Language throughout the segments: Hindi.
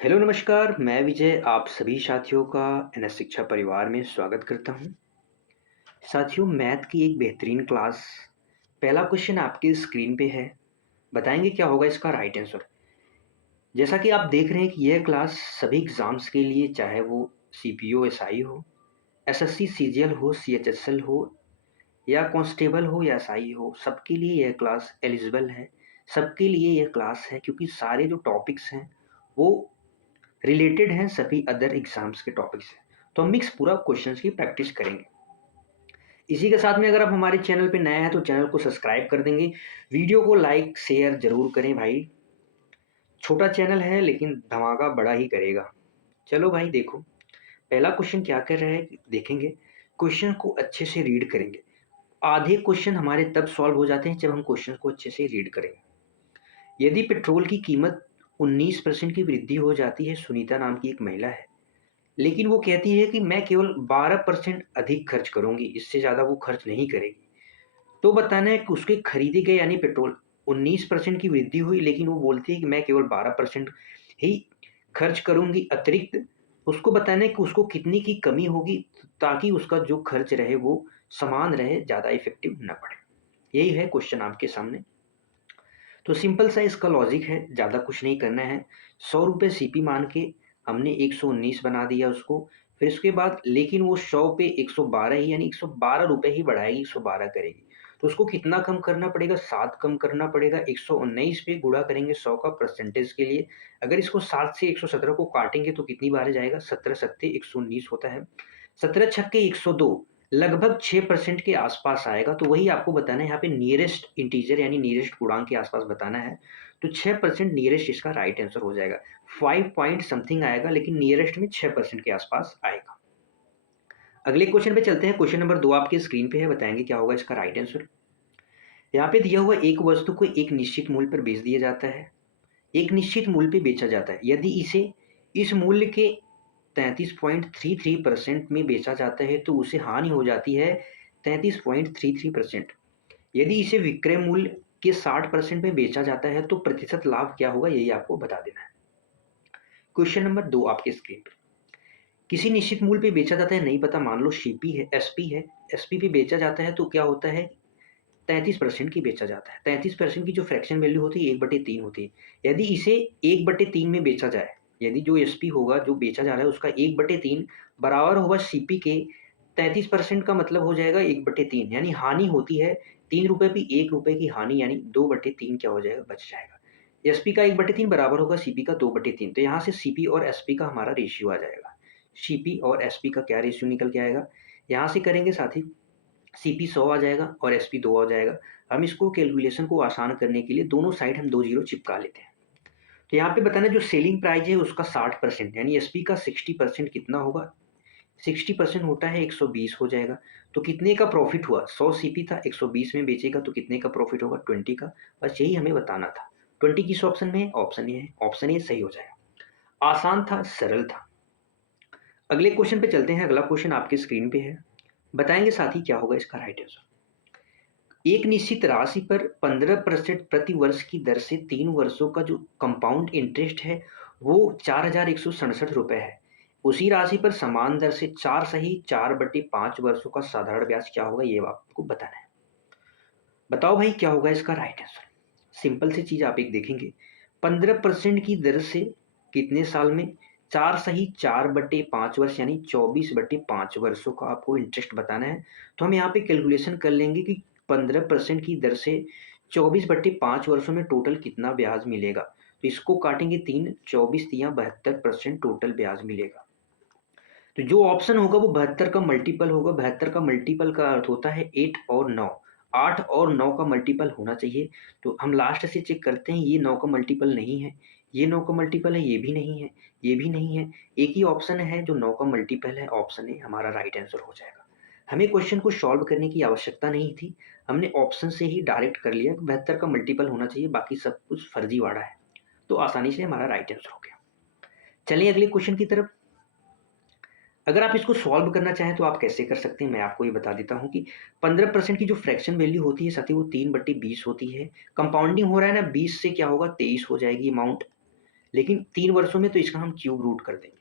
हेलो नमस्कार, मैं विजय आप सभी साथियों का एनएस शिक्षा परिवार में स्वागत करता हूं। साथियों, मैथ की एक बेहतरीन क्लास। पहला क्वेश्चन आपकी स्क्रीन पे है। बताएंगे क्या होगा इसका राइट आंसर। जैसा कि आप देख रहे हैं कि यह क्लास सभी एग्जाम्स के लिए, चाहे वो सीपीओ एसआई हो, एसएससी सीजीएल हो, सीएचएसएल हो या कांस्टेबल हो या एसआई हो, सबके लिए यह क्लास एलिजिबल है। सबके लिए यह क्लास है क्योंकि सारे जो टॉपिक्स हैं वो रिलेटेड हैं सभी अदर एग्जाम्स के टॉपिक से। तो हम मिक्स पूरा क्वेश्चंस की प्रैक्टिस करेंगे। इसी के साथ में अगर आप हमारे चैनल पे नए हैं तो चैनल को सब्सक्राइब कर देंगे। वीडियो को लाइक शेयर जरूर करें भाई। छोटा चैनल है लेकिन धमाका बड़ा ही करेगा। चलो भाई देखो, पहला क्वेश्चन क्या कर रहा है देखेंगे। क्वेश्चन को अच्छे से रीड करेंगे। आधे क्वेश्चन हमारे तब सॉल्व हो जाते हैं जब हम क्वेश्चन को अच्छे से रीड करेंगे। यदि पेट्रोल की कीमत 19% की वृद्धि हो जाती है, सुनीता नाम की एक महिला है, लेकिन वो कहती है कि मैं केवल 12% अधिक खर्च करूँगी, इससे ज़्यादा वो खर्च नहीं करेगी। तो बताना है कि उसके खरीदे गए यानी पेट्रोल 19% की वृद्धि हुई, लेकिन वो बोलती है कि मैं केवल 12% ही खर्च करूँगी अतिरिक्त। उसको बताना है कि उसको कितनी की कमी होगी ताकि उसका जो खर्च रहे वो समान रहे, ज़्यादा इफ़ेक्टिव ना पड़े। यही है क्वेश्चन आपके सामने। तो सिंपल सा इसका लॉजिक है, ज़्यादा कुछ नहीं करना है। 100 रुपये सीपी मान के हमने 119 बना दिया उसको। फिर उसके बाद लेकिन वो 100 पे 112 ही यानी 112 रुपये ही बढ़ाएगी, 112 करेगी। तो उसको कितना कम करना पड़ेगा? 7 कम करना पड़ेगा। 119 पे गुणा करेंगे 100 का परसेंटेज के लिए। अगर इसको 7 से 117 को काटेंगे तो कितनी बार जाएगा? 17 सत्ते 119 होता है। 17 छक्के 102, लगभग 6% के आसपास आएगा। तो वही आपको बताना है यहाँ पे, नियरेस्ट इंटीजर यानी नियरेस्ट पूर्णांक के आसपास बताना है। तो 6% नियरेस्ट इसका राइट आंसर हो जाएगा। 5 पॉइंट समथिंग आएगा लेकिन नियरेस्ट में 6% के आसपास आएगा। अगले क्वेश्चन पे चलते हैं। क्वेश्चन नंबर 2 आपके स्क्रीन पे है। बताएंगे क्या होगा इसका राइट आंसर। यहाँ पे दिया हुआ एक वस्तु को एक निश्चित मूल्य पर बेच दिया जाता है। एक निश्चित मूल्य पे बेचा जाता है। यदि इसे इस मूल्य के 33.33% में बेचा जाता है तो उसे हानि हो जाती है 33.33%। यदि इसे विक्रय मूल्य के 60% में बेचा जाता है तो प्रतिशत लाभ क्या होगा, यही आपको बता देना है। क्वेश्चन नंबर 2 आपके स्क्रीन पे। किसी निश्चित मूल्य पे बेचा जाता है, नहीं पता, मान लो सीपी है, एसपी है। एसपी पे बेचा जाता है तो क्या होता है? 33% की बेचा जाता है। 33% की जो फ्रैक्शन वैल्यू होती है 1/3 होती है। यदि इसे 1/3 में बेचा जाए, यदि जो एसपी होगा जो बेचा जा रहा है उसका 1/3 बराबर होगा सीपी के 33%, का मतलब हो जाएगा 1/3, यानी हानि होती है 3 रुपए पे 1 रुपए की हानि, यानी 2/3 क्या हो जाएगा? बच जाएगा। एसपी का 1/3 बराबर होगा सीपी का 2/3। तो यहाँ से सीपी और एसपी का हमारा रेशियो आ जाएगा। सीपी और एसपी का क्या रेशियो निकल के आएगा? यहाँ से करेंगे साथी, सीपी 100 आ जाएगा और एसपी 2 आ जाएगा। हम इसको कैलकुलेशन को आसान करने के लिए दोनों साइड हम 2 जीरो चिपका लेते हैं। तो यहाँ पे बताना, जो सेलिंग प्राइस है उसका 60% यानी एसपी का 60% कितना होगा? 60% होता है 120 हो जाएगा। तो कितने का प्रॉफिट हुआ? 100 सीपी था, 120 में बेचेगा तो कितने का प्रॉफिट होगा? 20 का। बस यही हमें बताना था। 20 किस ऑप्शन में है? ऑप्शन ए है। ऑप्शन ए सही हो जाएगा। आसान था, सरल था। अगले क्वेश्चन पे चलते हैं। अगला क्वेश्चन आपके स्क्रीन पे है। बताएंगे साथी क्या होगा इसका राइट आंसर। एक निश्चित राशि पर 15% प्रति वर्ष की दर से 3 वर्षों का जो कंपाउंड इंटरेस्ट है वो 4167 रुपये है। उसी राशि पर समान दर से 4 सही 4/5 वर्षों का साधारण ब्याज क्या होगा, ये आपको बताना है। बताओ भाई क्या होगा इसका राइट आंसर। सिंपल सी चीज आप एक देखेंगे, 15% की दर से कितने साल में? 4 सही 4/5 वर्ष यानी 24/5 वर्षों का आपको इंटरेस्ट बताना है। तो हम यहाँ पे कैलकुलेशन कर लेंगे कि 15% की दर से 24/5 वर्षों में टोटल कितना ब्याज मिलेगा। तो इसको काटेंगे 3, 24 तिया 72% टोटल ब्याज मिलेगा। तो जो ऑप्शन होगा वो 72 का मल्टीपल होगा। 72 का मल्टीपल का अर्थ होता है 8 और 9। 8 और 9 का मल्टीपल होना चाहिए। तो हम लास्ट से चेक करते हैं, ये 9 का मल्टीपल नहीं है, ये 9 का मल्टीपल है, ये भी नहीं है, ये भी नहीं है। एक ही ऑप्शन है जो 9 का मल्टीपल है, ऑप्शन ए हमारा राइट आंसर हो जाएगा। हमें क्वेश्चन को सॉल्व करने की आवश्यकता नहीं थी, हमने ऑप्शन से ही डायरेक्ट कर लिया कि 72 का मल्टीपल होना चाहिए, बाकी सब कुछ फर्जीवाड़ा है। तो आसानी से हमारा राइट आंसर हो गया। चलिए अगले क्वेश्चन की तरफ। अगर आप इसको सॉल्व करना चाहें तो आप कैसे कर सकते हैं, मैं आपको ये बता देता हूँ कि 15% की जो फ्रैक्शन वैल्यू होती है साथी वो 3/20 होती है। कंपाउंडिंग हो रहा है ना, 20 से क्या होगा? 23 हो जाएगी अमाउंट। लेकिन 3 वर्षों में तो इसका हम क्यूब रूट कर देंगे।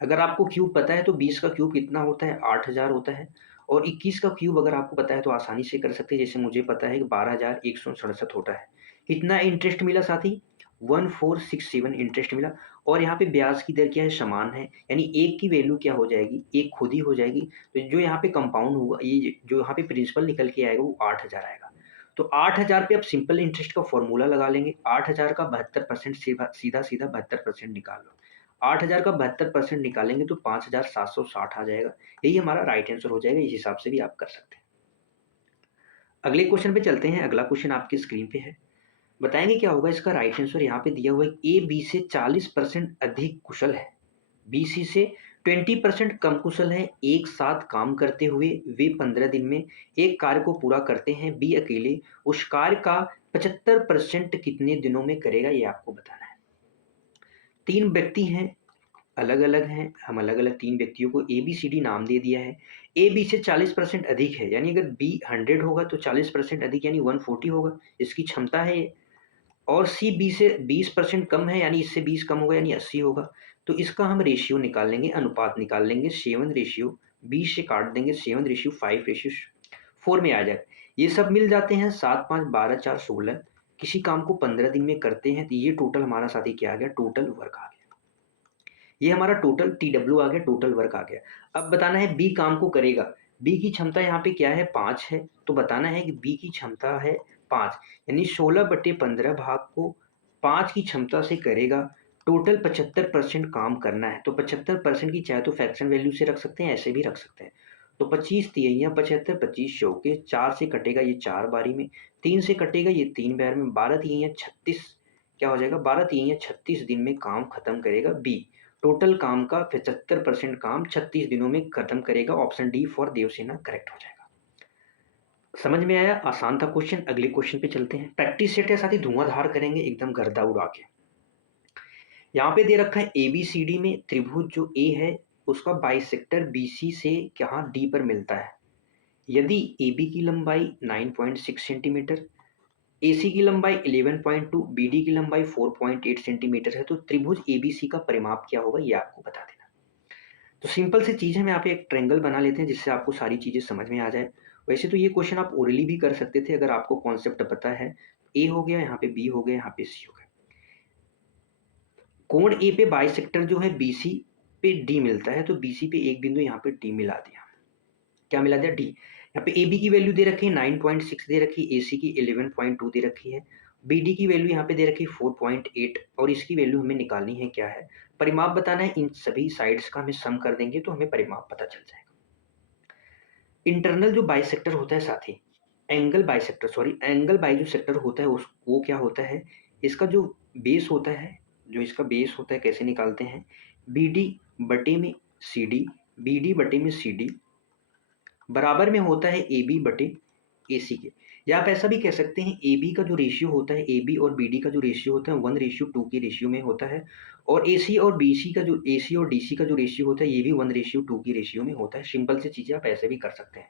अगर आपको क्यूब पता है तो 20 का क्यूब कितना होता है, 8000 होता है। और 21 का क्यूब अगर आपको पता है तो आसानी से कर सकते हैं, जैसे मुझे पता है कि 12,167 होता है। कितना इंटरेस्ट मिला साथी, 1467 इंटरेस्ट मिला। और यहाँ पे ब्याज की दर क्या है, समान है, यानी एक की वैल्यू क्या हो जाएगी, एक खुद ही हो जाएगी। तो जो यहाँ पे कंपाउंड हुआ, ये जो यहाँ पे प्रिंसिपल निकल के आएगा वो 8000 आएगा। तो 8000 पे आप सिंपल इंटरेस्ट का फॉर्मूला लगा लेंगे। 8000 का 72% सीधा सीधा 72% निकाल लो। 8000 का 72% निकालेंगे तो 5760 आ जाएगा। यही हमारा राइट आंसर हो जाएगा। इस हिसाब से भी आप कर सकते हैं। अगले क्वेश्चन पे चलते हैं। अगला क्वेश्चन आपकी स्क्रीन पे है। बताएंगे क्या होगा इसका राइट आंसर। यहाँ पे दिया हुआ है ए बी से 40% अधिक कुशल है, बी सी से 20% कम कुशल है। एक साथ काम करते हुए वे 15 दिन में एक कार्य को पूरा करते हैं। बी अकेले उस कार्य का 75% कितने दिनों में करेगा, ये आपको बताना है। 3 व्यक्ति हैं, अलग अलग हैं। हम अलग अलग 3 व्यक्तियों को ए बी सी डी नाम दे दिया है। ए बी से 40% अधिक है, यानी अगर बी 100 होगा तो 40% अधिक यानी 140 होगा, इसकी क्षमता है ये। और सी बी से 20% कम है, यानी इससे 20 कम होगा यानी 80 होगा। तो इसका हम रेशियो निकाल लेंगे, अनुपात निकाल लेंगे। 7 रेशियो 20 से काट देंगे, 7 रेशियो 5 रेशियो 4 में आ जाए। ये सब मिल जाते हैं 7 5 12 4 16। किसी काम को 15 दिन में करते हैं तो ये टोटल हमारा साथी क्या आ गया, टोटल वर्क आ गया। ये हमारा टोटल टी डब्ल्यू आ गया, टोटल वर्क आ गया। अब बताना है बी काम को करेगा। बी की क्षमता यहाँ पे क्या है, 5 है। तो बताना है कि बी की क्षमता है 5, यानी 16/15 भाग को 5 की क्षमता से करेगा। टोटल 75% काम करना है। तो 75% की चाहे तो फ्रैक्शन वैल्यू से रख सकते हैं, ऐसे भी रख सकते हैं। तो 25 तिहैया 75, 25 चौके, 4 से कटेगा ये 4 बारी में, 3 से कटेगा ये 3 बार में, 12 तिहैया 36 क्या हो जाएगा, 12 तिहैया 36 दिन में काम खत्म करेगा बी। टोटल काम का 75% काम 36 दिनों में खत्म करेगा। Option D for Devsena correct हो जाएगा। समझ में आया, आसान था क्वेश्चन। अगले क्वेश्चन पे चलते हैं। प्रैक्टिस सेट है साथ ही, धुआंधार करेंगे एकदम गर्दा उड़ा के। यहाँ पे दे रखा है ए बी सी डी में त्रिभुज जो ए है उसका बाइसेक्टर बी सी से यहाँ डी पर मिलता है। यदि ए बी की लंबाई 9.6 सेंटीमीटर, AC की लंबाई 11.2, BD की लंबाई 4.8 सेंटीमीटर है, तो त्रिभुज ABC का परिमाप क्या होगा, ये आपको बता देना। तो सिंपल सी चीज़ है, हम यहाँ पे एक ट्रायंगल बना लेते हैं जिससे आपको सारी चीज़ें समझ में आ जाए। वैसे तो ये क्वेश्चन आप ओरली भी कर सकते थे अगर आपको कॉन्सेप्ट पता है। ए हो गया, यहाँ पे बी हो गया, यहाँ पे सी हो गया। कोण ए पे बाइसेक्टर जो है BC पे D मिलता है, तो BC पे एक बिंदु यहाँ पे D मिला दिया। क्या मिला दिया, D। यहाँ पे AB की वैल्यू दे रखी है 9.6 दे रखी है, AC की 11.2 दे रखी है, BD की वैल्यू यहाँ पे दे रखी है 4.8 और इसकी वैल्यू हमें निकालनी है क्या है, परिमाप बताना है। इन सभी साइड्स का हमें सम कर देंगे तो हमें परिमाप पता चल जाएगा। इंटरनल जो बाइसेक्टर होता है साथी, angle bisector sorry angle by जो सेक्टर होता है उस वो क्या होता है, इसका जो बेस होता है, जो इसका बेस होता है कैसे निकालते हैं, BD बटे में CD, BD बटे में CD बराबर में होता है AB बटे AC के। या आप ऐसा भी कह सकते हैं AB का जो रेशियो होता है, AB और BD का जो रेशियो होता है 1:2 की रेशियो में होता है। और AC और BC का जो AC और DC का जो रेशियो होता है ये भी 1:2 की रेशियो में होता है। सिंपल सी चीज़ें आप ऐसे भी कर सकते हैं।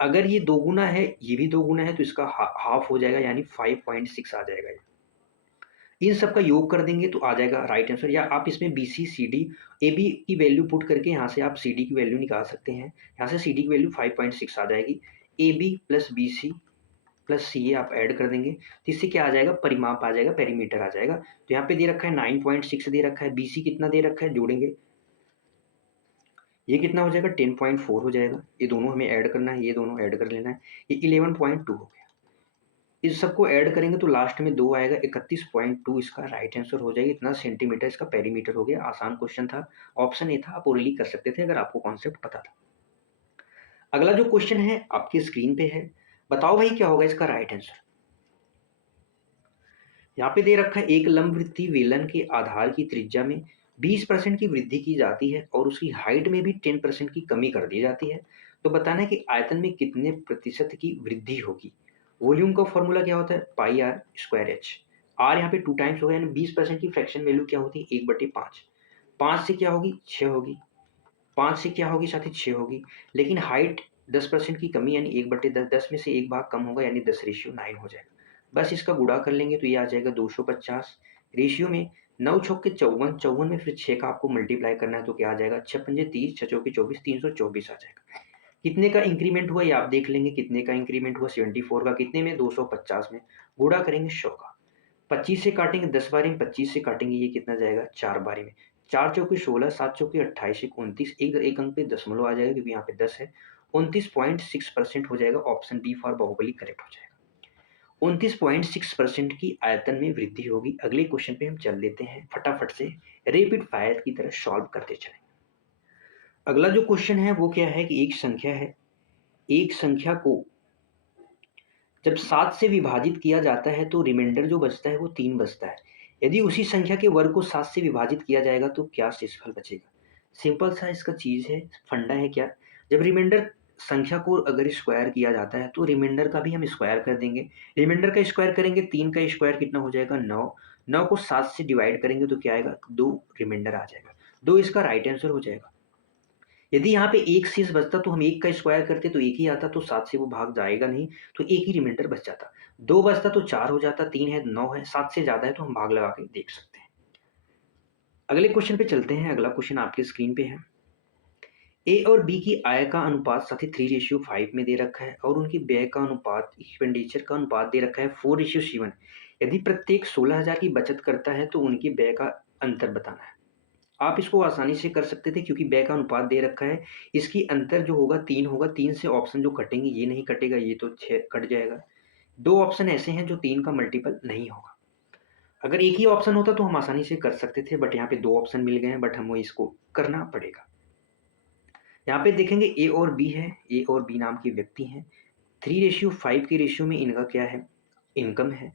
अगर ये दोगुना है, ये भी दोगुना है, तो इसका हाफ हो जाएगा यानी 5.6 आ जाएगा। इन सब का योग कर देंगे तो आ जाएगा राइट आंसर। या आप इसमें BC CD AB की वैल्यू पुट करके यहाँ से आप CD की वैल्यू निकाल सकते हैं। यहाँ से CD की वैल्यू 5.6 आ जाएगी। AB plus BC plus CA आप ऐड कर देंगे तो इससे क्या आ जाएगा, परिमाप आ जाएगा, पेरीमीटर आ जाएगा। तो यहाँ पे दे रखा है 9.6 दे रखा है, BC कितना दे रखा है, जोड़ेंगे ये कितना हो जाएगा 10.4 हो जाएगा। ये दोनों हमें ऐड करना है, ये दोनों ऐड कर लेना है, ये 11.2 हो गया। इस सबको ऐड करेंगे तो लास्ट में 2 आएगा, 31.2 इसका राइट आंसर हो जाएगा। इतना सेंटीमीटर इसका पेरीमीटर हो गया। आसान क्वेश्चन था, ऑप्शन ए था, आप ओरली कर सकते थे अगर आपको कॉन्सेप्ट पता था। अगला जो क्वेश्चन है आपकी स्क्रीन पे है, बताओ भाई क्या होगा इसका राइट आंसर। यहाँ पे दे रखा है एक लंबवृत्तीय वेलन के आधार की त्रिज्या में 20% की वृद्धि की जाती है और उसकी हाइट में भी 10% की कमी कर दी जाती है। तो बताना है कि आयतन में कितने प्रतिशत की वृद्धि होगी। वॉल्यूम का फॉर्मूला क्या होता है, पाई आर स्क्वायर एच। आर यहाँ पे 2 टाइम्स हो गया, यानी 20% की फ्रैक्शन वैल्यू क्या होती है, 1/5। 5 से क्या होगी, 6 होगी। 5 से क्या होगी साथी, 6 होगी। लेकिन हाइट 10% की कमी यानी 1/10, 10 में से एक भाग कम होगा यानी 10:9 हो जाएगा। बस इसका गुणा कर लेंगे तो ये आ जाएगा 250 रेशियो में 9 छक्के 54, 54 में फिर 6 का आपको मल्टीप्लाई करना है तो क्या आ जाएगा, 6 पंजे 30, 6 चौके 24, 324 आ जाएगा। कितने का इंक्रीमेंट हुआ ये आप देख लेंगे, कितने का इंक्रीमेंट हुआ 74 का, कितने में 250 में, गुणा करेंगे 100 का। 25 से काटेंगे 10 बारी में, 25 से काटेंगे ये कितना जाएगा 4 बारी में, 4 चौके 16, 7 चौके 28, 29, एक अंक पे दशमलव आ जाएगा क्योंकि यहाँ पे 10 है, 29.6% हो जाएगा। Option B for Baahubali correct हो जाएगा। 29.6% की आयतन में वृद्धि होगी। अगले क्वेश्चन पे हम चल लेते हैं फटाफट से, रैपिड फायर की तरह सॉल्व करते चलें। अगला जो क्वेश्चन है वो क्या है कि एक संख्या है, एक संख्या को जब 7 से विभाजित किया जाता है तो रिमाइंडर जो बचता है वो 3 बचता है। यदि उसी संख्या के वर्ग को 7 से विभाजित किया जाएगा तो क्या शेषफल बचेगा। सिंपल सा इसका चीज़ है, फंडा है क्या, जब रिमाइंडर संख्या को अगर स्क्वायर किया जाता है तो रिमाइंडर का भी हम स्क्वायर कर देंगे। रिमाइंडर का स्क्वायर करेंगे, 3 का स्क्वायर कितना हो जाएगा 9, 9 को 7 से डिवाइड करेंगे तो क्या आएगा 2 रिमाइंडर आ जाएगा, 2 इसका राइट आंसर हो जाएगा। यदि यहाँ पे एक शेष बचता तो हम एक का स्क्वायर करते तो एक ही आता, तो 7 से वो भाग जाएगा नहीं, तो एक ही रिमाइंडर बच जाता। 2 बचता तो 4 हो जाता, 3 है 9 है, 7 से ज़्यादा है तो हम भाग लगा के देख सकते हैं। अगले क्वेश्चन पे चलते हैं। अगला क्वेश्चन आपके स्क्रीन पे है। ए और बी की आय का अनुपात साथ ही 3:5 में दे रखा है और उनकी व्यय का अनुपात, एक्सपेंडिचर का अनुपात दे रखा है 4:7। यदि प्रत्येक 16,000 की बचत करता है तो उनकी व्यय का अंतर बताना है। आप इसको आसानी से कर सकते थे क्योंकि व्यय का अनुपात दे रखा है, इसकी अंतर जो होगा 3 होगा, 3 से ऑप्शन जो कटेंगे ये नहीं कटेगा, ये तो 6 कट जाएगा। 2 ऑप्शन ऐसे हैं जो 3 का मल्टीपल नहीं होगा। अगर एक ही ऑप्शन होता तो हम आसानी से कर सकते थे, बट यहाँ पे 2 ऑप्शन मिल गए हैं, बट हमें इसको करना पड़ेगा। यहाँ पे देखेंगे ए और बी है, ए और बी नाम के व्यक्ति हैं। 3:5 के रेशियो में इनका क्या है, इनकम है।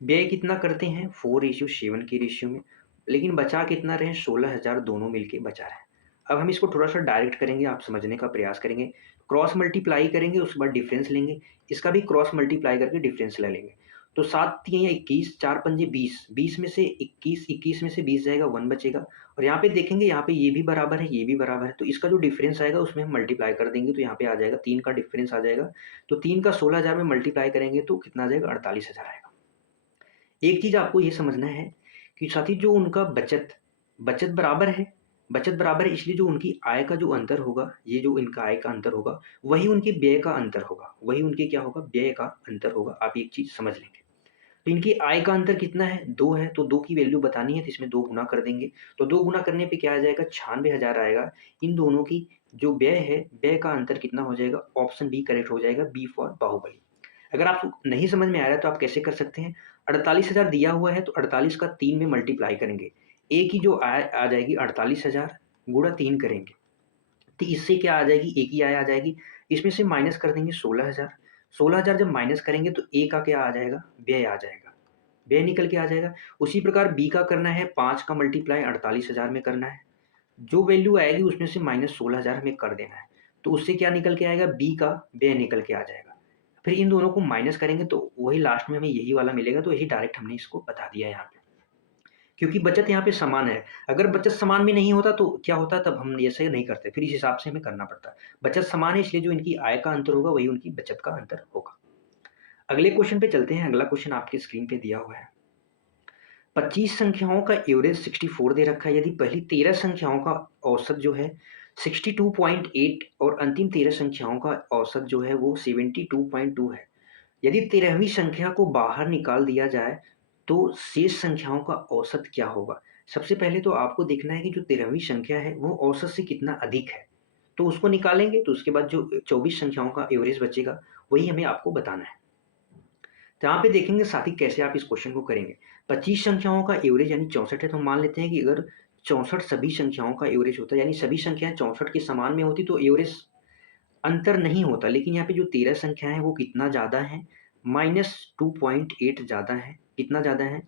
व्यय कितना करते हैं 4:7 के रेशियो में, लेकिन बचा कितना रहे 16,000 दोनों मिलके बचा रहे। अब हम इसको थोड़ा सा डायरेक्ट करेंगे, आप समझने का प्रयास करेंगे। क्रॉस मल्टीप्लाई करेंगे, उसके बाद डिफरेंस लेंगे, इसका भी क्रॉस मल्टीप्लाई करके डिफरेंस ले लेंगे। तो 7 तियां 21, 4 पंजे 20, 20 में से 21, 21 में से 20 जाएगा, 1 बचेगा। और यहाँ पे देखेंगे, यहाँ पे ये भी बराबर है, ये भी बराबर है, तो इसका जो डिफरेंस आएगा उसमें हम मल्टीप्लाई कर देंगे तो यहाँ पे आ जाएगा 3 का डिफरेंस आ जाएगा। तो 3 का 16,000 में मल्टीप्लाई करेंगे तो कितना आ जाएगा 48,000 आएगा। एक चीज़ आपको ये समझना है कि साथी जो उनका बचत बचत बराबर है, बचत बराबर है, इसलिए जो उनकी आय का जो अंतर होगा, ये जो इनका आय का अंतर होगा, वही उनके व्यय का अंतर होगा, वही उनके क्या होगा, व्यय का अंतर होगा। आप एक चीज़ समझ लेंगे। तो इनकी आय का अंतर कितना है 2 है, तो 2 की वैल्यू बतानी है तो इसमें 2 गुना कर देंगे। तो 2 गुना करने पे क्या आ जाएगा 96,000 आएगा। इन दोनों की जो व्यय है, व्यय का अंतर कितना हो जाएगा, ऑप्शन बी करेक्ट हो जाएगा, बी फॉर बाहुबली। अगर आपको नहीं समझ में आ रहा है तो आप कैसे कर सकते हैं, 48,000 दिया हुआ है तो 48 का 3 में मल्टीप्लाई करेंगे। ए की जो आय आ जाएगी 48,000 गुणा 3 करेंगे, तो इससे क्या आ जाएगी, ए की आय आ जाएगी। इसमें से माइनस कर देंगे 16,000, 16,000 जब माइनस करेंगे तो ए का क्या आ जाएगा, व्यय आ जाएगा, व्यय निकल के आ जाएगा। उसी प्रकार बी का करना है, 5 का मल्टीप्लाई 48,000 में करना है, जो वैल्यू आएगी उसमें से माइनस 16,000 हमें कर देना है, तो उससे क्या निकल के आएगा, बी का व्यय निकल के आ जाएगा। फिर इन दोनों को माइनस करेंगे तो वही लास्ट में हमें यही वाला मिलेगा, तो यही डायरेक्ट हमने इसको बता दिया यहाँ पे, क्योंकि बचत यहाँ पे समान है। अगर बचत समान भी नहीं होता तो क्या होता, तब हम ऐसे नहीं करते, फिर इस हिसाब से हमें करना पड़ता है। बचत समान है इसलिए जो इनकी आय का अंतर होगा वही उनकी बचत का अंतर होगा। अगले क्वेश्चन पे चलते हैं। अगला क्वेश्चन आपके स्क्रीन पे दिया हुआ है। 25 संख्याओं का एवरेज 64 दे रखा है। यदि पहली 13 संख्याओं का औसत जो है 62.8 और अंतिम 13 संख्याओं का औसत जो है वो 72.2 है। यदि 13वीं संख्या को बाहर निकाल दिया जाए तो शेष संख्याओं का औसत क्या होगा। सबसे पहले तो आपको देखना है कि जो 13वीं संख्या है वो औसत से कितना अधिक है, तो उसको निकालेंगे, तो उसके बाद जो 24 संख्याओं का एवरेज बचेगा वही हमें आपको बताना है। तो यहाँ पे देखेंगे साथी कैसे आप इस क्वेश्चन को करेंगे। 25 संख्याओं का एवरेज यानी 64 है, तो हम मान लेते हैं कि अगर 64 सभी संख्याओं का एवरेज होता है, यानी सभी संख्याएं 64 के समान में होती तो एवरेज अंतर नहीं होता। लेकिन यहाँ पे जो 13 संख्या है वो कितना ज़्यादा है, -2.8 ज़्यादा है। कितना ज़्यादा है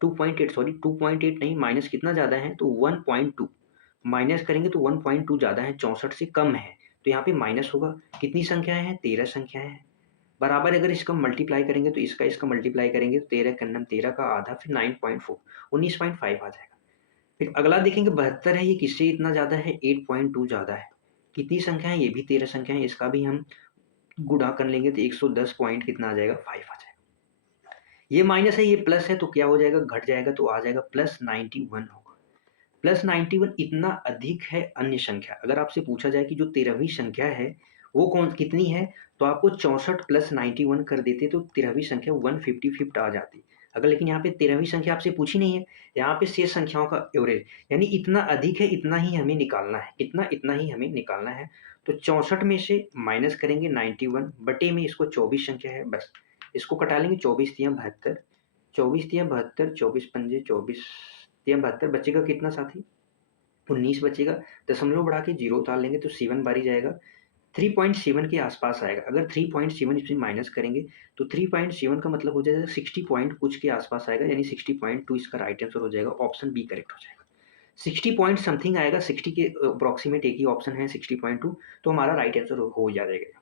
2.8, सॉरी 2.8 नहीं, माइनस कितना ज़्यादा है तो 1.2, माइनस करेंगे तो 1.2 ज़्यादा है, 64 से कम है, तो यहाँ पे माइनस होगा। कितनी संख्याएं हैं 13 संख्याएं हैं। बराबर अगर इसका मल्टीप्लाई करेंगे तो इसका मल्टीप्लाई करेंगे तो 13 कन्नम 13 का आधा, फिर 9.4, 19.5 आ जाएगा। फिर अगला देखेंगे 72 है, ये किससे इतना ज़्यादा है 8.2 ज़्यादा है। कितनी संख्या है, ये भी 13 संख्या है, इसका भी हम गुणा कर लेंगे तो 110 पॉइंट कितना आ जाएगा 5 आ जाएगा। ये माइनस है, ये प्लस है, तो क्या हो जाएगा, घट जाएगा, तो आ जाएगा +91 होगा। +91 इतना अधिक है अन्य संख्या। अगर आपसे पूछा जाए कि जो 13वीं संख्या है वो कौन कितनी है, तो आपको 64 + 91 कर देते तो 13वीं संख्या 155 आ जाती। अगर लेकिन यहाँ पे 13वीं संख्या आपसे पूछी नहीं है, यहाँ पे शेष संख्याओं का एवरेज, यानी इतना अधिक है, इतना ही हमें निकालना है, इतना ही हमें निकालना है। तो 64 में से माइनस करेंगे 91 बटे में इसको 24 संख्या है, बस इसको कटा लेंगे, 24 तियां 72, 24 तियां 72, 24 पंजे 24 तियां 72, बचेगा कितना साथी, 19 बचेगा। दशमलव बढ़ा के 0 उतार लेंगे तो 7 बारी जाएगा, 3.7 के आसपास आएगा। अगर 3.7 इसमें माइनस करेंगे तो 3.7 का मतलब हो जाएगा 60 पॉइंट कुछ के आसपास आएगा, यानी 60.2 इसका राइट आंसर हो जाएगा, ऑप्शन बी करेक्ट हो जाएगा। 60 पॉइंट समथिंग आएगा, 60 के अप्रॉक्सीमेट एक ही ऑप्शन है 60.2, तो हमारा राइट आंसर हो जाएगा।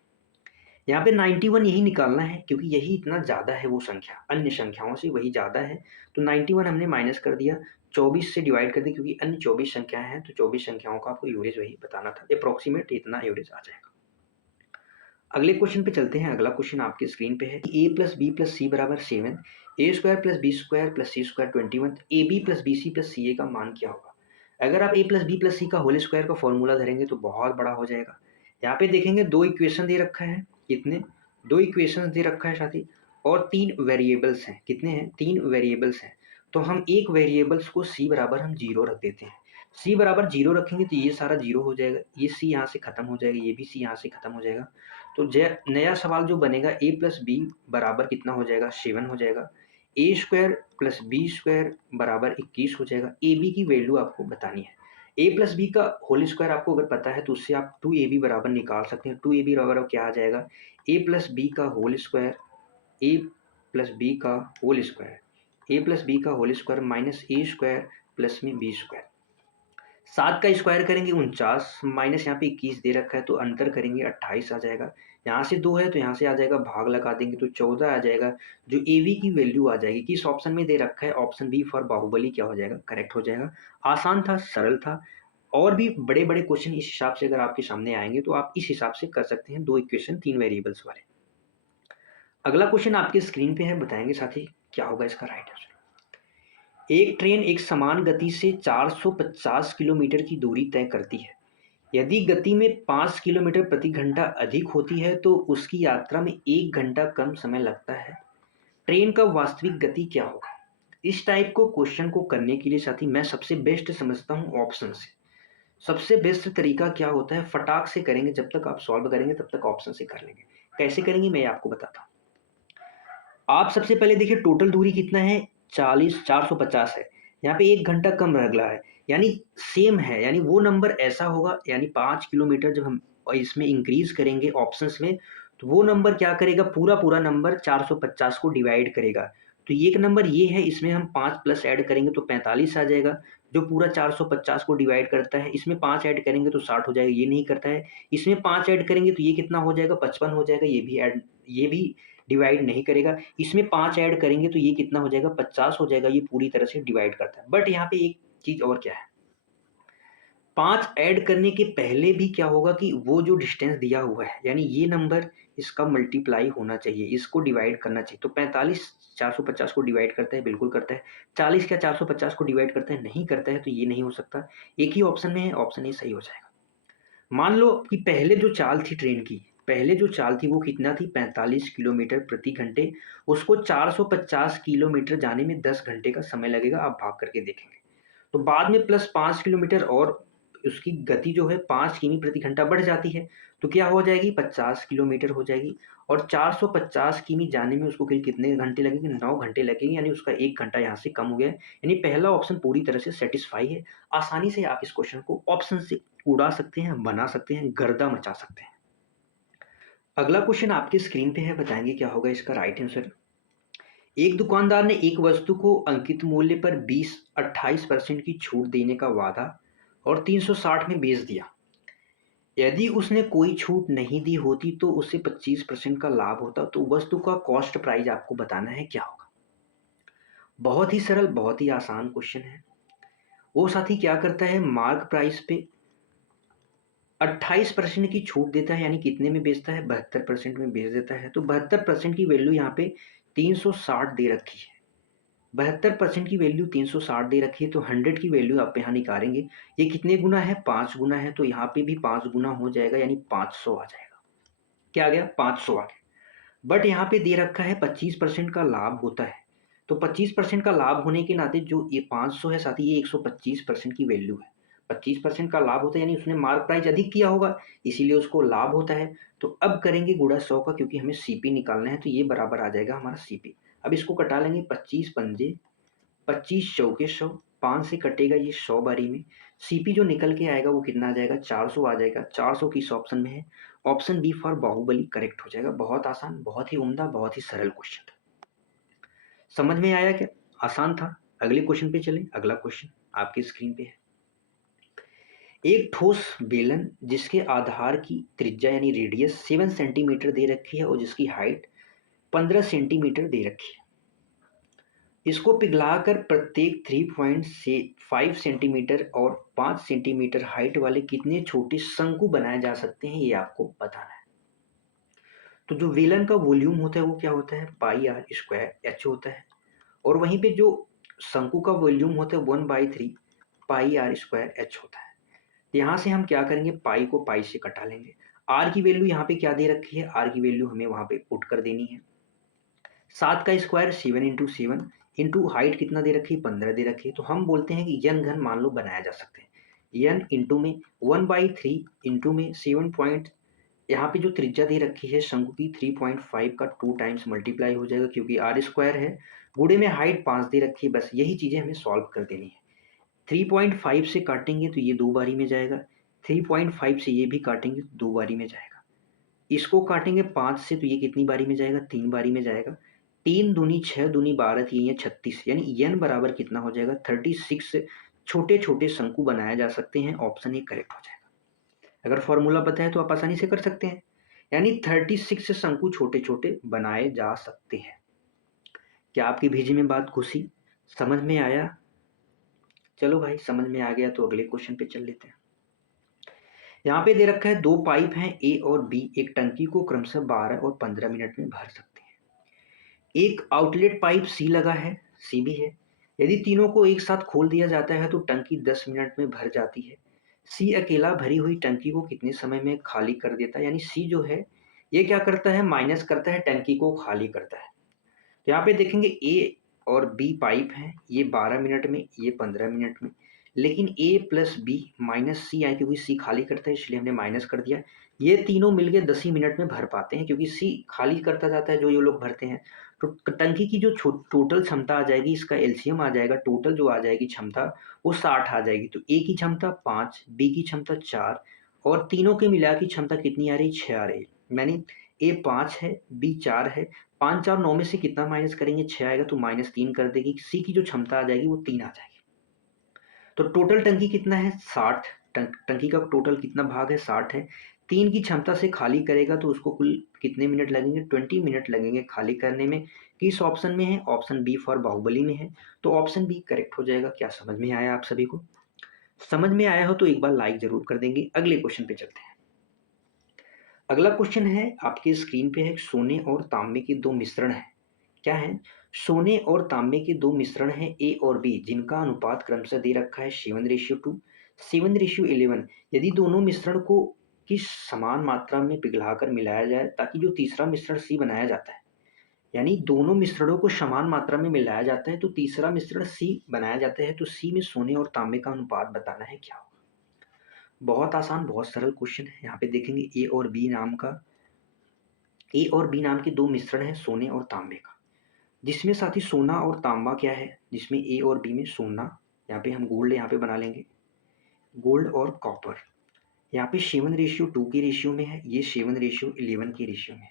यहाँ पे 91 यही निकालना है क्योंकि यही इतना ज़्यादा है, वो संख्या अन्य संख्याओं से वही ज़्यादा है, तो 91 हमने माइनस कर दिया, 24 से डिवाइड कर दिया क्योंकि अन्य 24 संख्याएं हैं, तो 24 संख्याओं का आपको एवरेज वही बताना था, अप्रॉक्सीमेट इतना एवरेज आ जाएगा। अगले क्वेश्चन पे चलते हैं। अगला क्वेश्चन आपके स्क्रीन पे है, a + b + c = 7, a² + b² + c² 21, ab + bc + ca का मान क्या होगा। अगर आप a + b + c का होल स्क्वायर का फॉर्मूला धरेंगे तो बहुत बड़ा हो जाएगा। यहाँ पे देखेंगे दो इक्वेशन दे रखा है, कितने, दो इक्वेशन दे रखा है साथी, और 3 वेरिएबल्स हैं, कितने हैं, 3 वेरिएबल्स हैं। तो हम एक वेरिएबल्स को c बराबर हम 0 रख देते हैं, c बराबर 0 रखेंगे तो ये सारा 0 हो जाएगा, ये c यहाँ से खत्म हो जाएगा, ये भी c यहाँ से खत्म हो जाएगा। तो नया सवाल जो बनेगा a + b बराबर कितना हो जाएगा, 7 हो जाएगा, a² + b² बराबर 21 हो जाएगा। ab की वैल्यू आपको बतानी है, a + b का होल स्क्वायर आपको अगर पता है तो उससे आप 2ab बराबर निकाल सकते हैं। 2ab बराबर क्या आ जाएगा, a + b का होल स्क्वायर, a + b का होल स्क्वायर, a + b का whole square minus a² plus में b², 7 का स्क्वायर करेंगे 49, माइनस यहाँ पे 21 दे रखा है तो अंतर करेंगे 28 आ जाएगा। यहाँ से 2 है तो यहाँ से आ जाएगा, भाग लगा देंगे तो 14 आ जाएगा। जो एवी की वैल्यू आ जाएगी, किस ऑप्शन में दे रखा है, ऑप्शन बी फॉर बाहुबली क्या हो जाएगा, करेक्ट हो जाएगा। आसान था, सरल था। और भी बड़े बड़े क्वेश्चन इस हिसाब से अगर आपके सामने आएंगे तो आप इस हिसाब से कर सकते हैं, दो इक्वेशन 3 वेरिएबल्स वाले। अगला क्वेश्चन आपके स्क्रीन पे है, बताएंगे साथी क्या होगा इसका राइट आंसर। एक ट्रेन एक समान गति से 450 किलोमीटर की दूरी तय करती है। यदि गति में 5 किलोमीटर प्रति घंटा अधिक होती है तो उसकी यात्रा में 1 घंटा कम समय लगता है। ट्रेन का वास्तविक गति क्या होगा। इस टाइप को क्वेश्चन को करने के लिए साथी मैं सबसे बेस्ट समझता हूँ ऑप्शन से। सबसे बेस्ट तरीका क्या होता है, फटाक से करेंगे, जब तक आप सॉल्व करेंगे तब तक ऑप्शन से कर लेंगे। कैसे करेंगे मैं आपको बताता हूँ। आप सबसे पहले देखिए टोटल दूरी कितना है, 450 है, यहाँ पे 1 घंटा कम लग रहा है, यानी सेम है, यानी वो नंबर ऐसा होगा, यानी 5 किलोमीटर जब हम इसमें इंक्रीज करेंगे ऑप्शंस में, तो वो नंबर क्या करेगा, पूरा नंबर 450 को डिवाइड करेगा। तो एक नंबर ये है, इसमें हम 5 प्लस ऐड करेंगे तो 45 आ जाएगा, जो पूरा 450 को डिवाइड करता है। इसमें 5 ऐड करेंगे तो 60 हो जाएगा, ये नहीं करता है। इसमें 5 ऐड करेंगे तो ये कितना हो जाएगा, 55 हो जाएगा, ये भी डिवाइड नहीं करेगा। इसमें 5 ऐड करेंगे तो ये कितना हो जाएगा, 50 हो जाएगा, ये पूरी तरह से डिवाइड करता है। बट यहाँ पे एक चीज़ और क्या है, 5 ऐड करने के पहले भी क्या होगा कि वो जो डिस्टेंस दिया हुआ है, यानी ये नंबर इसका मल्टीप्लाई होना चाहिए, इसको डिवाइड करना चाहिए। तो 45 450 को डिवाइड करता है, बिल्कुल करता है। 40 क्या 450 को डिवाइड करता है, नहीं करता है, तो ये नहीं हो सकता। एक ही ऑप्शन में है, ऑप्शन ए सही हो जाएगा। मान लो कि पहले जो चाल थी ट्रेन की, पहले जो चाल थी वो कितना थी, 45 किलोमीटर प्रति घंटे। उसको 450 किलोमीटर जाने में 10 घंटे का समय लगेगा, आप भाग करके देखेंगे। तो बाद में प्लस 5 किलोमीटर और उसकी गति जो है 5 किमी प्रति घंटा बढ़ जाती है, तो क्या हो जाएगी, 50 किलोमीटर हो जाएगी। और 450 किमी जाने में उसको कितने घंटे लगेंगे, 9 घंटे लगेंगे, यानी उसका 1 घंटा यहाँ से कम हो गया है। यानी पहला ऑप्शन पूरी तरह से सेटिस्फाई है। आसानी से आप इस क्वेश्चन को ऑप्शन से उड़ा सकते हैं, बना सकते हैं, गर्दा मचा सकते हैं। अगला क्वेश्चन आपकी स्क्रीन पे है, बताएंगे क्या होगा इसका राइट आंसर। एक दुकानदार ने एक वस्तु को अंकित मूल्य पर 28% की छूट देने का वादा और 360 में बेच दिया। यदि उसने कोई छूट नहीं दी होती तो उसे 25% का लाभ होता, तो वस्तु का कॉस्ट प्राइस आपको बताना है क्या होगा। बहुत ही सरल, बहुत ही आसान क्वेश्चन है। वो साथी क्या करता है, मार्क प्राइस पे 28% की छूट देता है, यानी कितने में बेचता है, 72% में बेच देता है। तो 72% की वैल्यू यहाँ पे 360 दे रखी है, 72% की वैल्यू 360 दे रखी है, तो 100 की वैल्यू आप यहाँ निकालेंगे। ये कितने गुना है? 5 गुना है, तो यहाँ पे भी 5 गुना हो जाएगा, यानी 500 आ जाएगा। क्या आ गया? 500 आ गया। बट यहाँ पे दे रखा है 25% का लाभ होता है, तो 25% का लाभ होने के नाते जो ये 500 है, साथ ही ये 125% की वैल्यू है। 25% का लाभ होता है, यानी उसने मार्क प्राइस अधिक किया होगा, इसीलिए उसको लाभ होता है। तो अब करेंगे गुणा 100 का, क्योंकि हमें सीपी निकालना है, तो ये बराबर आ जाएगा हमारा सीपी। अब इसको कटा लेंगे, 25 पंजे 25 चौके 100, 5 से कटेगा ये 100 बारी में। सीपी जो निकल के आएगा वो कितना आ जाएगा? 400 आ जाएगा। 400 किस ऑप्शन में है? Option B for Baahubali correct हो जाएगा। बहुत आसान, बहुत ही उम्दा, बहुत ही सरल क्वेश्चन था। समझ में आया क्या? आसान था। अगले क्वेश्चन पे चलें। अगला क्वेश्चन आपकी स्क्रीन पे है। एक ठोस बेलन जिसके आधार की त्रिज्या यानी रेडियस 7 सेंटीमीटर दे रखी है और जिसकी हाइट 15 सेंटीमीटर दे रखी है, इसको पिघलाकर प्रत्येक 3.5 सेंटीमीटर और 5 सेंटीमीटर हाइट वाले कितने छोटे शंकु बनाए जा सकते हैं, ये आपको बताना है। तो जो वेलन का वॉल्यूम होता है वो क्या होता है? पाई आर स्क्वायर एच होता है, और वहीं पे जो शंकु का वॉल्यूम होता है 1/3 पाई आर स्क्वायर एच होता है। तो यहाँ से हम क्या करेंगे? पाई को पाई से कटा लेंगे। आर की वैल्यू यहाँ पे क्या दे रखी है? आर की वैल्यू हमें वहाँ पे पुट कर देनी है। 7 का स्क्वायर 7 इंटू 7 इंटू हाइट कितना दे रखी है? 15 दे रखी है। तो हम बोलते हैं कि यन घन मान लो बनाया जा सकते हैं। यन इंटू में 1/3 इंटू में 7 पॉइंट, यहाँ पे जो त्रिज्या दे रखी है शंकु की 3.5 का 2 टाइम्स मल्टीप्लाई हो जाएगा, क्योंकि आर स्क्वायर है, गुणे में हाइट 5 दे रखी है। बस यही चीज़ें हमें सॉल्व कर देनी है। 3.5 से काटेंगे तो ये 2 बारी में जाएगा, 3.5 से ये भी काटेंगे तो 2 बारी में जाएगा। इसको काटेंगे 5 से तो ये कितनी बारी में जाएगा? 3 बारी में जाएगा। 3 दूनी 6 दूनी 12 3 या 36, यानी यन बराबर कितना हो जाएगा? 36 छोटे छोटे शंकु बनाए जा सकते हैं। ऑप्शन ए करेक्ट हो जाएगा। अगर फॉर्मूला पता है तो आप आसानी से कर सकते हैं, यानी 36 शंकु छोटे छोटे बनाए जा सकते हैं। क्या आपकी भेजी में बात घुसी? समझ में आया? चलो भाई, समझ में आ गया तो अगले क्वेश्चन पे चल लेते हैं। यहाँ पे दे रखा है 2 पाइप हैं ए और बी, एक टंकी को क्रमशः 12 और 15 मिनट में भर सकते हैं। एक आउटलेट पाइप सी लगा है, सी भी है। यदि तीनों को एक साथ खोल दिया जाता है तो टंकी 10 मिनट में भर जाती है। सी अकेला भरी हुई टंकी को कितने समय में खाली कर देता है? यानी सी जो है ये क्या करता है? माइनस करता है, टंकी को खाली करता है। तो यहाँ पे देखेंगे ए और बी पाइप हैं, ये 12 मिनट में, ये 15 मिनट में। लेकिन ए प्लस बी माइनस सी आए, क्योंकि सी खाली करता है इसलिए हमने माइनस कर दिया। ये तीनों मिलके 10 ही मिनट में भर पाते हैं, क्योंकि सी खाली करता जाता है जो ये लोग भरते हैं। तो टंकी की जो टोटल क्षमता आ जाएगी, इसका एलसीएम आ जाएगा, टोटल जो आ जाएगी क्षमता वो 60 आ जाएगी। तो ए की क्षमता 5, बी की क्षमता 4 और तीनों के मिला की क्षमता कितनी आ रही? 6 आ रही है। यानी ए 5 है, बी 4 है, 5 और 9 में से कितना माइनस करेंगे? 6 आएगा, तो -3 कर देगी। सी की जो क्षमता आ जाएगी वो 3 आ जाएगी। तो टोटल टंकी कितना है? 60। टंकी का टोटल कितना भाग है? 60 है। 3 की क्षमता से खाली करेगा तो उसको कुल कितने मिनट लगेंगे? 20 मिनट लगेंगे खाली करने में। किस ऑप्शन में है? ऑप्शन बी फॉर बाहुबली में है। तो ऑप्शन बी करेक्ट हो जाएगा। क्या समझ में आया आप सभी को? समझ में आया हो तो एक बार लाइक जरूर कर देंगे। अगले क्वेश्चन पे चलते हैं। अगला क्वेश्चन है आपकी स्क्रीन पे है, सोने और तांबे के दो मिश्रण है। क्या है? सोने और तांबे के दो मिश्रण हैं ए और बी, जिनका अनुपात क्रमशः दे रखा है 7:2, 7:11। यदि दोनों मिश्रण को की समान मात्रा में पिघलाकर मिलाया जाए ताकि जो तीसरा मिश्रण सी बनाया जाता है, यानी दोनों मिश्रणों को समान मात्रा में मिलाया जाता है तो तीसरा मिश्रण सी बनाया जाता है, तो सी में सोने और तांबे का अनुपात बताना है क्या होगा। बहुत आसान, बहुत सरल क्वेश्चन है। यहाँ पे देखेंगे ए और बी नाम के दो मिश्रण है सोने और तांबे का, जिसमें साथ ही सोना और तांबा क्या है, जिसमें ए और बी में सोना, यहाँ पे हम गोल्ड यहाँ पे बना लेंगे, गोल्ड और कॉपर। यहाँ पे 7:2 की रेशियो में है, ये 7:11 की रेशियो में है।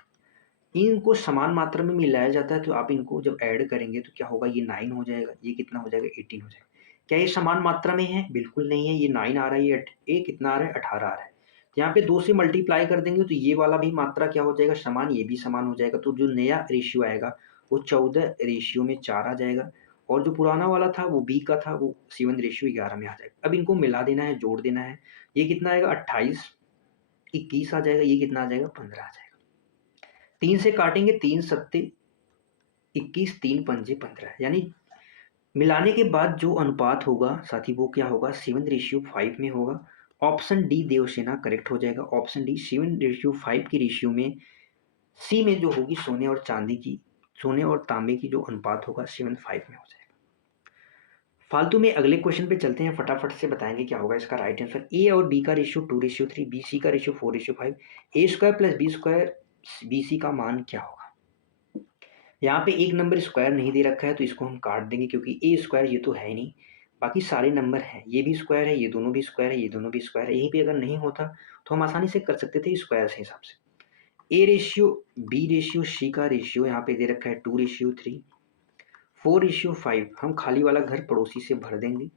इनको समान मात्रा में मिलाया जाता है, तो आप इनको जब ऐड करेंगे तो क्या होगा? ये 9 हो जाएगा, ये कितना हो जाएगा? 18 हो जाएगा। क्या ये समान मात्रा में है? बिल्कुल नहीं है। ये 9 आ रहा है, ये कितना आ रहा है? 18 आ रहा है। तो यहाँ पे 2 से मल्टीप्लाई कर देंगे तो ये वाला भी मात्रा क्या हो जाएगा? समान, ये भी समान हो जाएगा। तो जो नया रेशियो आएगा वो 14:4 आ जाएगा, और जो पुराना वाला था वो बी का था, वो 7:11 में आ जाएगा। अब इनको मिला देना है, जोड़ देना है। ये कितना आएगा? 28, 21 आ जाएगा। ये कितना आ जाएगा? 15 आ जाएगा। 3 से काटेंगे, 3 सत्ते 21 3 पंजे 15, यानी मिलाने के बाद जो अनुपात होगा साथी वो क्या होगा 7:5 में होगा। ऑप्शन डी देवसेना करेक्ट हो जाएगा। ऑप्शन डी 7:5 की रेशियो में सी में जो होगी सोने और तांबे की जो अनुपात होगा 7:5 में हो जाएगा। फालतू में अगले क्वेश्चन पे चलते हैं, फटाफट से बताएंगे क्या होगा इसका राइट आंसर। ए और बी का रेशियो 2:3, बी सी का ratio 4:5, A square plus B square B C का मान क्या होगा। यहाँ पे एक नंबर स्क्वायर नहीं दे रखा है तो इसको हम काट देंगे, क्योंकि ए स्क्वायर ये तो है नहीं, बाकी सारे नंबर हैं, ये भी स्क्वायर है, ये दोनों भी स्क्वायर है, ये दोनों भी स्क्वायर है। यहीं पे अगर नहीं होता तो हम आसानी से कर सकते थे स्क्वायर के हिसाब से। A ratio B ratio C का रेशियो यहाँ पे दे रखा है 2:3, 4:5, हम खाली वाला घर पड़ोसी से भर देंगे।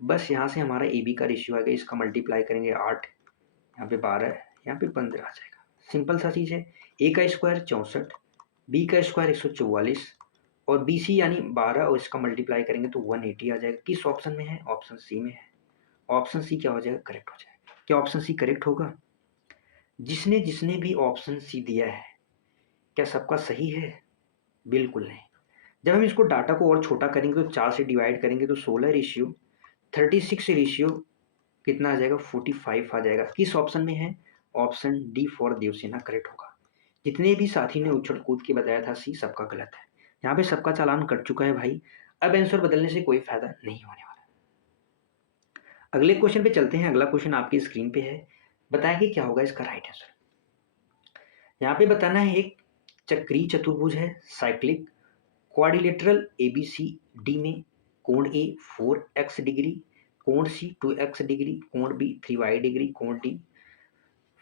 बस यहाँ से हमारा ए बी का रेशियो आएगा, इसका मल्टीप्लाई करेंगे 8, यहाँ पे 12, यहाँ पे 15 आ जाएगा। सिंपल सा चीज़ है। ए का स्क्वायर 64, बी का स्क्वायर 144 और बी सी यानी 12 और इसका मल्टीप्लाई करेंगे तो 180 आ जाएगा। किस ऑप्शन में है? ऑप्शन सी में है। ऑप्शन सी क्या हो जाएगा? करेक्ट हो जाएगा। क्या ऑप्शन सी करेक्ट होगा? जिसने जिसने भी ऑप्शन सी दिया है क्या सबका सही है? बिल्कुल नहीं। जब हम इसको डाटा को और छोटा करेंगे तो 4 से डिवाइड करेंगे तो 16:36 रेशियो कितना आ जाएगा? 45 आ जाएगा। किस ऑप्शन में है? Option D for Devsena correct होगा। जितने भी साथी ने उछल कूद के बताया था सी, सबका गलत है। यहाँ पे सबका चालान कट चुका है भाई, अब आंसर बदलने से कोई फायदा नहीं होने वाला। अगले क्वेश्चन पे चलते हैं। अगला क्वेश्चन आपकी स्क्रीन पे है, बताएं कि क्या होगा इसका राइट आंसर। यहाँ पे बताना है एक चक्रीय चतुर्भुज है साइक्लिक क्वाड्रिलेटरल ABCD में कोण ए 4x डिग्री, कोण सी 2x डिग्री, कोण बी 3y डिग्री, कोण डी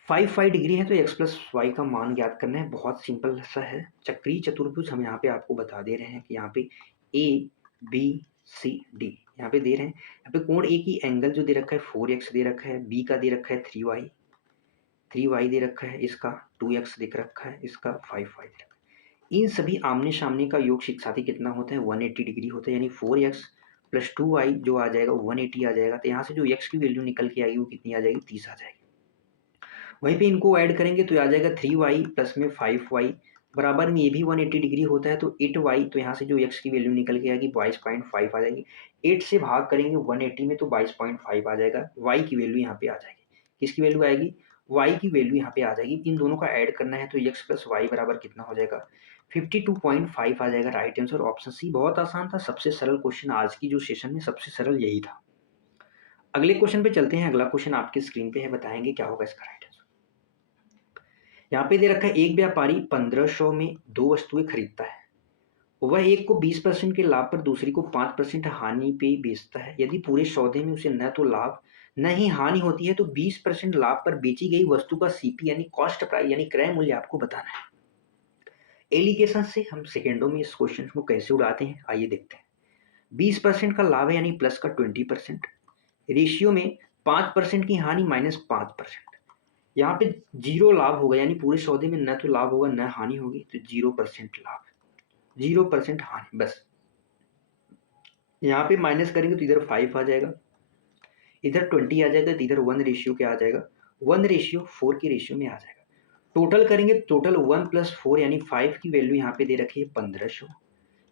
5 डिग्री है, तो x प्लस वाई का मान ज्ञात करना है। बहुत सिंपल सा है। चक्रीय चतुर्भुज हम यहाँ पे आपको बता दे रहे हैं कि यहाँ पे ए बी सी डी यहाँ पे दे रहे हैं। यहाँ पे कोण ए की एंगल जो दे रखा है 4x दे रखा है, बी का दे रखा है 3y दे रखा है, इसका 2x दे रखा है, इसका 5y दे रखा है। इन सभी आमने सामने का योग साथी कितना होता है? 180 डिग्री होता है, यानी 4x प्लस 2y जो आ जाएगा 180 आ जाएगा। तो यहाँ से जो x की वैल्यू निकल के आएगी वो कितनी आ जाएगी? 30 आ जाएगी। वहीं पे इनको ऐड करेंगे तो आ जाएगा 3y प्लस में 5y बराबर में ये भी 180 डिग्री होता है, तो 8y, तो यहाँ से जो x की वैल्यू निकल के आएगी 22.5 आ जाएगी। 8 से भाग करेंगे 180 में तो 22.5 आ जाएगा। y की वैल्यू यहाँ पे आ जाएगी। किसकी वैल्यू आएगी? y की वैल्यू यहाँ पे आ जाएगी। इन दोनों का ऐड करना है तो x प्लस वाई बराबर कितना हो जाएगा? 52.5 आ जाएगा। Right answer option C. बहुत आसान था, सबसे सरल क्वेश्चन आज की जो सेशन में सबसे सरल यही था। अगले क्वेश्चन पे चलते हैं। अगला क्वेश्चन आपकी स्क्रीन पे है, बताएंगे क्या होगा इसका राइट आंसर। यहाँ पे दे रखा है एक व्यापारी 1500 में 2 वस्तुएं खरीदता है, वह एक को 20% के लाभ पर दूसरी को 5% हानि पे बेचता है। यदि पूरे सौदे में उसे न तो लाभ न ही हानि होती है तो 20% लाभ पर बेची गई वस्तु का सीपी यानी कॉस्ट प्राइस यानी क्रय मूल्य आपको बताना है। एलिगेशन से हम सेकेंडों में इस क्वेश्चन को कैसे उड़ाते हैं आइए देखते हैं। 20% का लाभ है यानी प्लस का 20%, रेशियो में 5% की हानि माइनस 5%। यहाँ पे 0 लाभ होगा, यानी पूरे सौदे में न तो लाभ होगा न हानि होगी, तो 0% लाभ 0% हानि। बस यहाँ पे माइनस करेंगे तो इधर 5 आ जाएगा, इधर 20 आ जाएगा, तो इधर 1 रेशियो क्या आ जाएगा? 1 रेशियो 4 की रेशियो में आ जाएगा। टोटल करेंगे, टोटल 1 प्लस 4 यानी 5 की वैल्यू यहाँ पे दे रखी है 1500,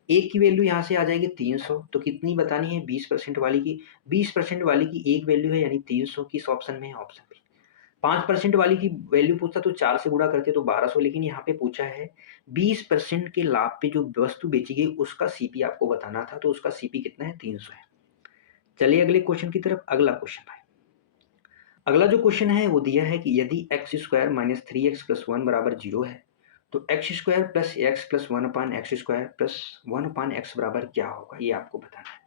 एक की वैल्यू यहाँ से आ जाएगी 300। तो कितनी बतानी है? 20% वाली की। 20% वाली की एक वैल्यू है यानी 300। किस ऑप्शन में है? Option B. 5% वाली की वैल्यू पूछता तो 4 से गुणा करते तो 1200, लेकिन यहाँ पे पूछा है 20% के लाभ पे जो वस्तु बेची गई उसका सीपी आपको बताना था, तो उसका सीपी कितना है? 300 है। चलिए अगले क्वेश्चन की तरफ। अगला क्वेश्चन है, अगला जो क्वेश्चन है वो दिया है कि यदि x square minus 3x plus 1 बराबर 0 है तो x square plus x plus 1 अपान एक्स स्क्वायर प्लस 1 अपान एक्स बराबर क्या होगा, ये आपको बताना है।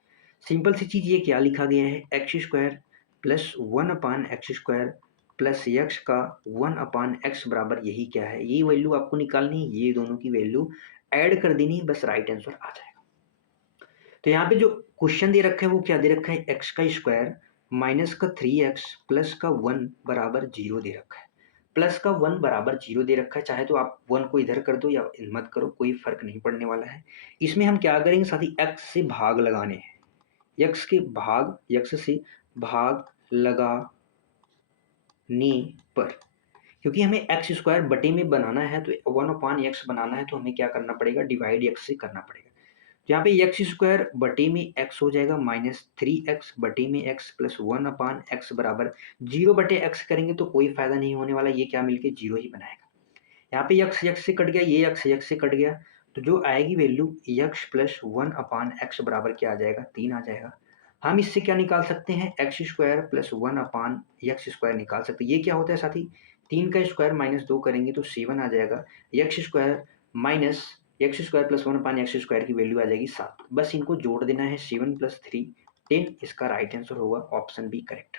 सिंपल सी चीज, ये क्या लिखा गया है? एक्स स्क्वायर प्लस 1 अपान एक्स स्क्वायर प्लस एक्स का 1 अपान एक्स बराबर यही क्या है? ये वैल्यू आपको निकालनी है, ये दोनों की वैल्यू ऐड कर देनी है, बस राइट आंसर आ जाएगा। तो यहाँ पे जो क्वेश्चन दे रखा है वो क्या दे रखा है? एक्स का स्क्वायर माइनस का 3x प्लस का 1 बराबर 0 दे रखा है। प्लस का 1 बराबर 0 दे रखा है, चाहे तो आप 1 को इधर कर दो या मत करो, कोई फर्क नहीं पड़ने वाला है। इसमें हम क्या करेंगे साथी? x से भाग लगाने हैं। x से भाग लगाने पर क्योंकि हमें एक्स स्क्वायर बटे में बनाना है तो 1/x बनाना है तो हमें क्या करना पड़ेगा, डिवाइड एक्स से करना पड़ेगा। तो यहाँ पे एक्स स्क्वायर बटे में एक्स हो जाएगा -3x बटे में एक्स प्लस 1/x बराबर 0/x करेंगे तो कोई फायदा नहीं होने वाला, ये क्या मिलके 0 ही बनाएगा। यहाँ पे x से कट गया, ये x से कट गया, तो जो आएगी वैल्यू x प्लस 1/x बराबर क्या आ जाएगा, 3 आ जाएगा। हम इससे क्या निकाल सकते हैं, x square plus 1/x square निकाल सकते हैं। ये क्या होता है साथी, 3 का स्क्वायर -2 करेंगे तो 7 आ जाएगा। X square minus x square plus 1/x square की वैल्यू आ जाएगी 7। बस इनको जोड़ देना है, 7 + 3 10, इसका राइट आंसर होगा ऑप्शन बी करेक्ट।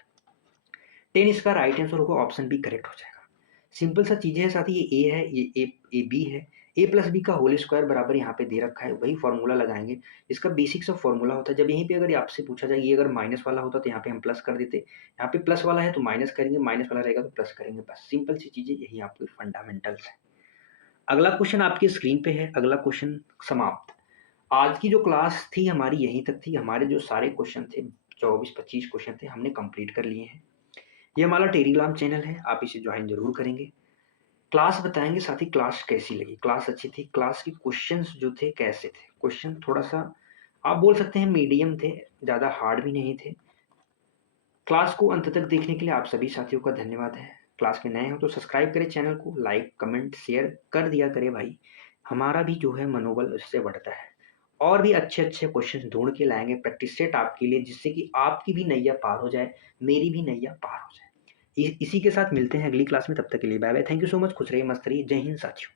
10 इसका राइट आंसर होगा, ऑप्शन बी करेक्ट हो जाएगा। सिंपल सा चीज़ें हैं साथी, ये ए है, ये ए बी है, ए प्लस बी का होल स्क्वायर बराबर यहाँ पे दे रखा है, वही फॉर्मूला लगाएंगे। इसका बेसिक सा फॉर्मूला होता है, जब यहीं पे अगर आपसे पूछा जाए ये अगर माइनस वाला होता तो यहाँ पे हम प्लस कर देते, यहाँ पे प्लस वाला है तो माइनस करेंगे, माइनस वाला रहेगा तो प्लस करेंगे। बस सिंपल सी चीज़ें, यही आपके फंडामेंटल्स है। अगला क्वेश्चन आपकी स्क्रीन पे है, अगला क्वेश्चन समाप्त। आज की जो क्लास थी हमारी यहीं तक थी। हमारे जो सारे क्वेश्चन थे 24-25 क्वेश्चन थे, हमने कंप्लीट कर लिए हैं। ये हमारा टेलीग्राम चैनल है, आप इसे ज्वाइन जरूर करेंगे। क्लास बताएंगे साथी, क्लास कैसी लगी, क्लास अच्छी थी, क्लास के क्वेश्चंस जो थे कैसे थे, क्वेश्चन थोड़ा सा आप बोल सकते हैं मीडियम थे, ज़्यादा हार्ड भी नहीं थे। क्लास को अंत तक देखने के लिए आप सभी साथियों का धन्यवाद है। क्लास में नए हो तो सब्सक्राइब करें चैनल को, लाइक कमेंट शेयर कर दिया करें भाई, हमारा भी जो है मनोबल उससे बढ़ता है। और भी अच्छे अच्छे क्वेश्चन ढूंढ के लाएंगे प्रैक्टिस सेट आपके लिए, जिससे कि आपकी भी नैया पार हो जाए, मेरी भी नैया पार हो जाए। इसी के साथ मिलते हैं अगली क्लास में, तब तक के लिए bye bye, thank you so much, खुश रहिए, मस्त रहिए, जय हिंद साथियों।